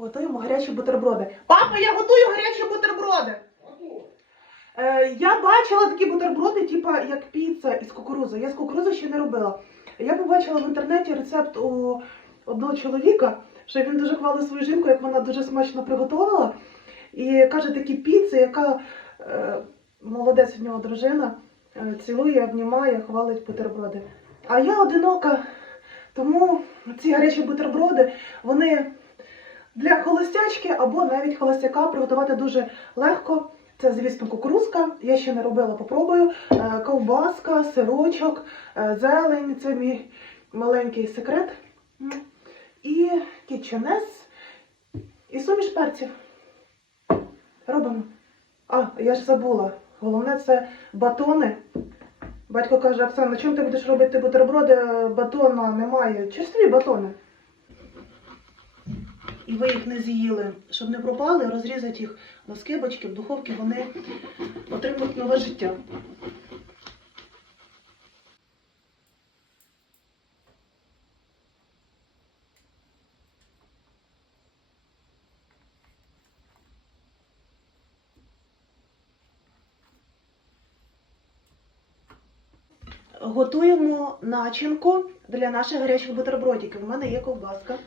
Готуємо гарячі бутерброди. Папа, я готую гарячі бутерброди. Е, я бачила такі бутерброди, типу як піца із кукурузи. Я з кукурузи ще не робила. Я побачила в інтернеті рецепт у одного чоловіка, що він дуже хвалив свою жінку, як вона дуже смачно приготувала. І каже, такі піци, яка е, молодець в нього дружина, е, цілує, обнімає, хвалить бутерброди. А я одинока, тому ці гарячі бутерброди, вони для холостячки або навіть холостяка приготувати дуже легко. Це, звісно, кукурузка. Я ще не робила, попробую. Е, Ковбаска, сирочок, е, зелень це мій маленький секрет. І кіченес, і суміш перців. Робимо. А, я ж забула. Головне це батони. Батько каже, Оксана, чим ти будеш робити бутерброди? Батона немає. Черстві батони. І ви їх не з'їли, щоб не пропали, розрізати їх на скибочки, в духовці, вони отримують нове життя. Готуємо начинку для наших гарячих бутербродиків. У мене є ковбаска.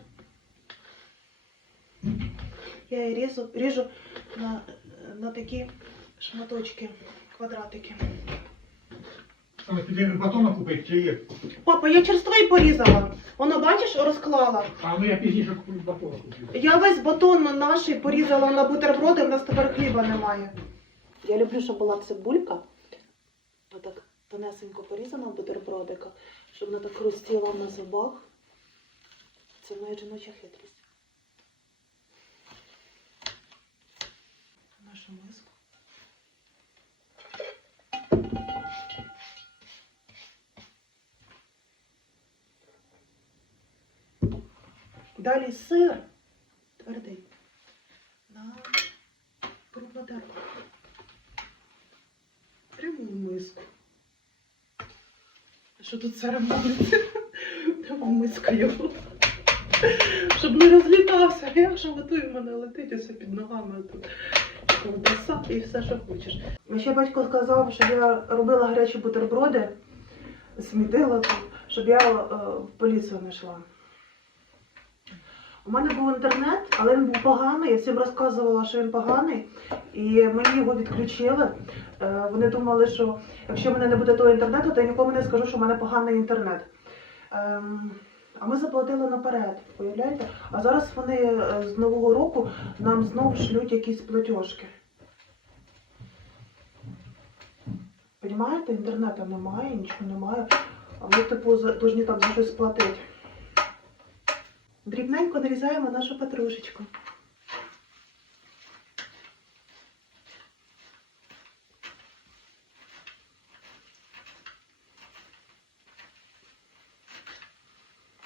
Я її ріжу, ріжу на, на такі шматочки, квадратики. Але тобі батона купити чи є? Папа, я черствий порізала. Воно, бачиш, розклала. А ну я пізніше куплю батона куплю. Я весь батон наш порізала на бутерброди, в нас тепер хліба немає. Я люблю, щоб була цибулька. Отак тонесенько порізана в бутербродика, щоб вона так хрустіла на зубах. Це моя жіноча хитрість. Миску. Далі сир твердий на крупну терку. Миску. Що тут церемониться? Прямо в миску його. Щоб не розлітався. Я що готую, в мене летить усе під ногами тут. Ковбаса і все, що хочеш. Ще батько сказав, щоб я робила гарячі бутерброди, смітила щоб я е, в поліцію не йшла. У мене був інтернет, але він був поганий. Я всім розказувала, що він поганий, і мені його відключили. Е, Вони думали, що якщо в мене не буде того інтернету, то я нікому не скажу, що в мене поганий інтернет. А ми заплатили наперед, уявляєте? А зараз вони е, з Нового року нам знову шлють якісь платіжки. Понімаєте, інтернету немає, нічого немає. А ми, типу, повинні там за щось платити. Дрібненько нарізаємо нашу петрушечку.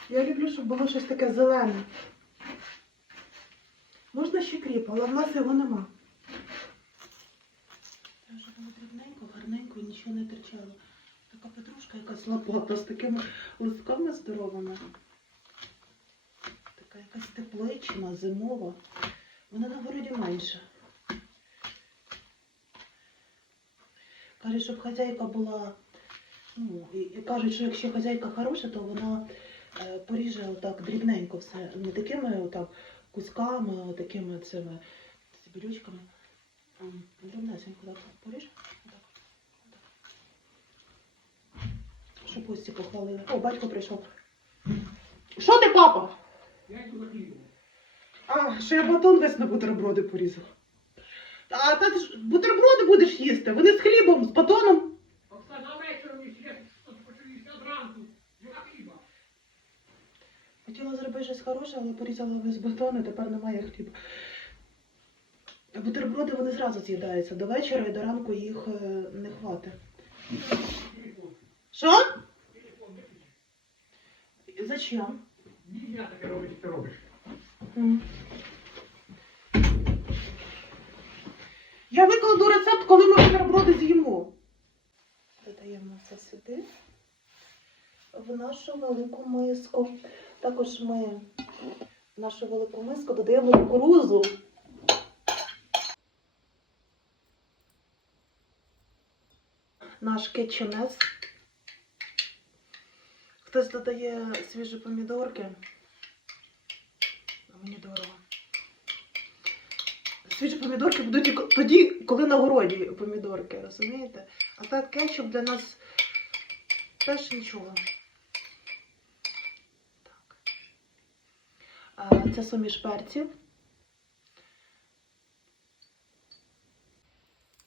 Я люблю, щоб було щось таке зелене. Можна ще кріп, але в нас його нема. Треба, щоб було дрібненько, гарненько і нічого не терчало. Така петрушка якась лопата з такими листками здоровими. Така якась теплична, зимова. Вона на городі менша. Каже, щоб хазяйка була. Ну, і, і кажуть, що якщо хазяйка хороша, то вона поріже отак дрібненько все. Не такими отак кусками, а такими цими цибілючками. М, Дрібнесенько так. Отак. Щоб гості похвалили. О, батько прийшов. Що ти, папа? Я йду. А, що я батон весь на бутерброди порізав. А та ти ж бутерброди будеш їсти. Вони з хлібом, з батоном. Оксана вечором і ще почалися зранку. Нема хліба. Хотіла зробити щось хороше, але порізала весь батон і тепер немає хліба. А Бутерброди вони зразу з'їдаються. До вечора і до ранку їх е, не хватить. Що? Зачем? Я таке робити, ти робиш. Я викладу рецепт, коли ми бутерброди з'їмо. Додаємо це сюди, в нашу велику миску. Також ми В нашу велику миску додаємо кукурузу. Наш кетчунес. Хтось додає свіжі помідорки. Мені дорого. Свіжі помідорки будуть тоді, коли на городі помідорки, розумієте? А так кетчуп для нас теж нічого. Так. А, Це суміш перців.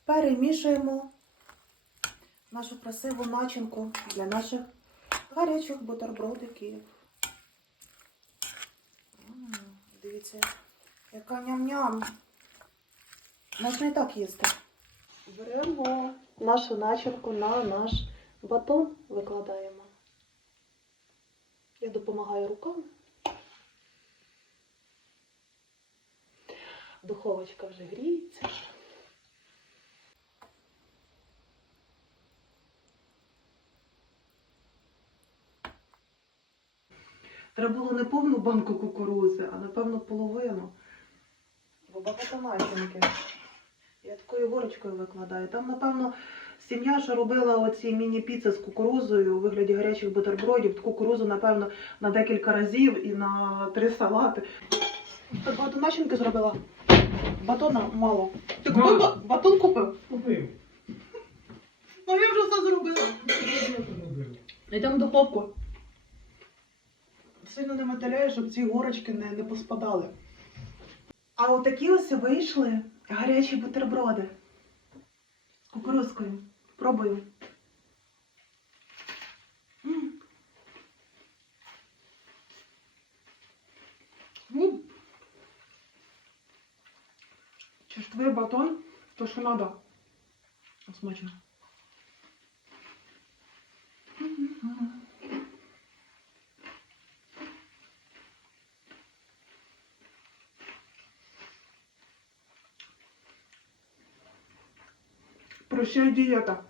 Перемішуємо нашу красиву начинку для наших гарячих бутербродиків. Дивіться, яка ням-ням. Можна і так їсти. Беремо нашу начинку на наш батон, викладаємо. Я допомагаю руками. Духовочка вже гріється. Треба було не повну банку кукурузи, а напевно половину. Бо багато начинки. Я такою горочкою викладаю. Там, напевно, сім'я, що робила оці міні-піци з кукурузою у вигляді гарячих бутербродів, кукурузу, напевно, на декілька разів і на три салати. Так багато начинки зробила. Батона мало. Ти купив Мало. ба- батон купив? Купив. Ну я вже все зробила. Йдемо в духовку. Сильно не мотиляю, щоб ці горочки не, не поспадали. А отакі ось вийшли гарячі бутерброди. З кукурузкою. Пробую. М. М. батон, то що треба. Смачно. Прощай дієта.